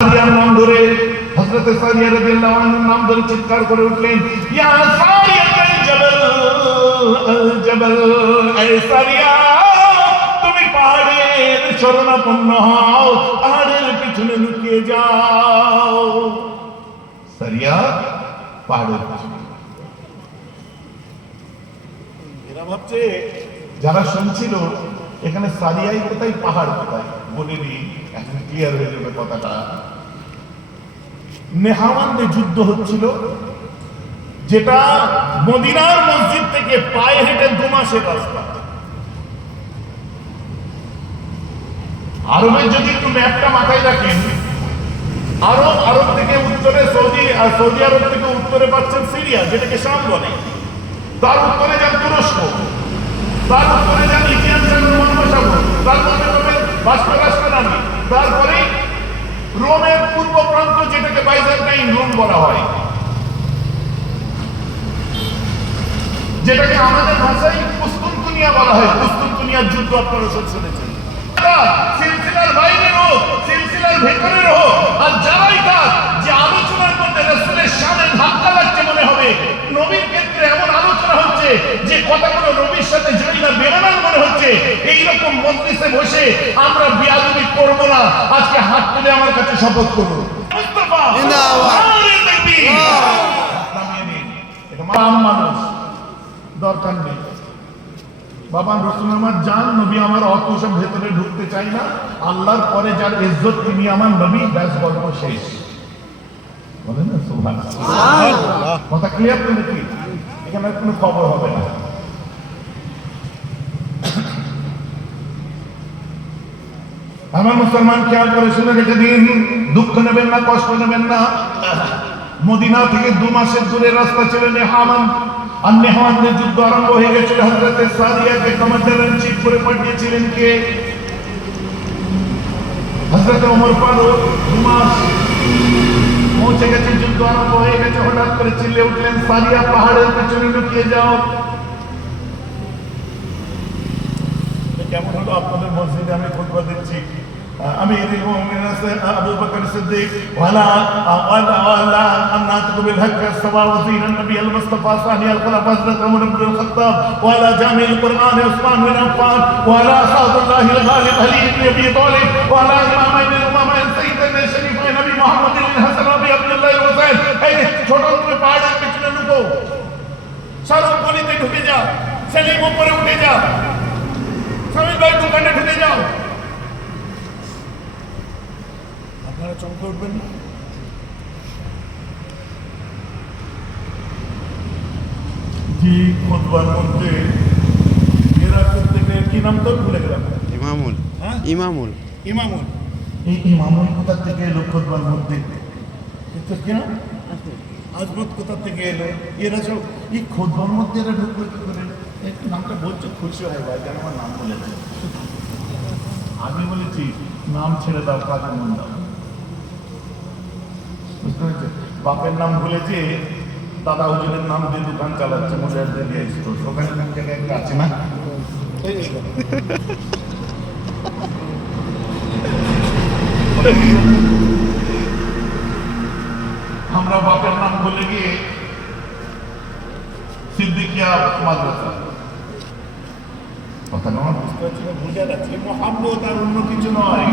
সারিয়ার নাম ধরে হযরত সারিয়া রাদিয়াল্লাহু আনহুর নাম ধরে চিৎকার করে উঠলেন, ইয়া সারিয়া আল জাবাল আল জাবাল এই সারিয়া তুমি পাহাড়ের শরণাপন্ন হও, পাহাড়ের পিছনে লুকিয়ে যাও। সারিয়া পাহাড়ের পিছনে। এরা ভাবছে, যারা শুনছিল এখানে সারিয়াই কোথায়, পাহাড় কোথায়? বলে বলিনি এখন ক্লিয়ার হয়ে যাবে কথাটা। নেহাওয়ান্দে যুদ্ধ হচ্ছিল, যেটা মদিনার মসজিদ থেকে পায়ে হেঁটে দু মাসের রাস্তা আরবের যদি একটু ম্যাপটা মাথায় রাখেন, আরব আরব থেকে উত্তরে সৌদি, আর সৌদি আরব থেকে উত্তরে পাচ্ছেন সিরিয়া, যেটাকে শাম বলে। তার উত্তরে যান তুরস্ক, তার উত্তরে তারপরে রোমের পূর্ব প্রান্ত যেটাকে বাইজেন্টাইন রোম বলা হয়, যেটাকে আমাদের ভাষায় কুস্তুনতুনিয়া বলা হয়। কুস্তুনতুনিয়ার যুদ্ধ আপনারা সব শুনেছেন। সিলসিলার বাইরের হোক, সিলসিলার ভেতরের হোক, আর যারাই কাজ যে আলোচনার মধ্যে রসুলের সামনে ধাক্কা লাগছে মনে হবে। নবীর ক্ষেত্রে এমন আলোচনা হচ্ছে যে কথাগুলো এইরকম মন্ত্রিসে বসে আমরা বিয়াদবি করব না। আজকে হাত তুলে আমার কাছে শপথ করব। মুস্তফা জিন্দাবাদ। নারে তাকবীর। নামিয়ে নিন। এটা আম মানুষ। দরকার নেই। বাবা রসুল আমার জান নবী আমার অত সব ভেতরে ঢুকতে চাই না। আল্লাহর পরে যার ইজ্জত তিনি আমার নবী। ব্যাস গল্প শেষ। বলেন না সুবহান কথা ক্লিয়ার তো নাকি এখানে কোনো খবর হবে না। আমার মুসলমান খেয়াল করে শুনে রেখে দিন। দুঃখ নেবেন না, কষ্ট নেবেন না। মদিনা থেকে দু মাসের দূরে রাস্তা ছিল নেহামান। আর নেহামানদের যুদ্ধ আরম্ভ হয়ে গেছিল হজরতে সারিয়াকে কমান্ডার ইন চিফ করে পাঠিয়েছিলেন কে? হজরত ওমর ফারুক, দু মাস পৌঁছে গেছে, যুদ্ধ আরম্ভ হয়ে গেছে। হঠাৎ করে চিল্লে উঠলেন সারিয়া পাহাড়ের পেছনে লুকিয়ে যাও। কেমন হলো? আপনাদের মসজিদে আমি খুতবা দিচ্ছি। আমি আবু বকর সিদ্দিক ওয়ালা ওয়ালা ওয়ালা আন্নাতুক বিল হক সওয়া ওয়াজির النبي المصطفى ثاني الخلفاء حضرت عمر بن الخطاب ولا جامع القران عثمان بن عفان ولا صاد الله الغالب علي بن ابي طالب ولا امامين الامامين سيدنا الشريفين نبي محمد الحسن ابي عبد الله الحسين এই ছোট তুমি পাহাড়ের পিছনে লুকো সরব গলিতে ঢুকে যাও সেলিম উপরে উঠে যাও স্বামী ভাই দোকানে ঢুকে যাও আপনারা চমকে উঠবেন না খোদবার মধ্যে এরা থেকে কি নাম তো ভুলে গেলাম। ইমামুল। হ্যাঁ? ইমামুল। ইমামুল। এই ইমামুল কোথা থেকে এলো খোদবার মধ্যে? কিন্তু কি না আজমত কোথা থেকে এলো? এরা সব এই খোদবার মধ্যে এরা ঢুকলো কি করে? একটু নামটা বলছে খুশি হয় ভাই কেন আমার নাম বলেছে আমি বলেছি নাম ছেড়ে দাও কাজে মন দাও। বাপের নাম ভুলেছে, দাদা হুজুরের নাম দিয়ে দোকান চালাচ্ছে দিয়ে স্টোর কোন জায়গায় আছে না? আমরা বাপের নাম ভুলে গিয়ে সিদ্দিকিয়া মাদ্রাসা। কথাটা আমার বুঝতে পারছি না, বুঝে যাচ্ছে মোহাম্মদ আর অন্য কিছু নয়।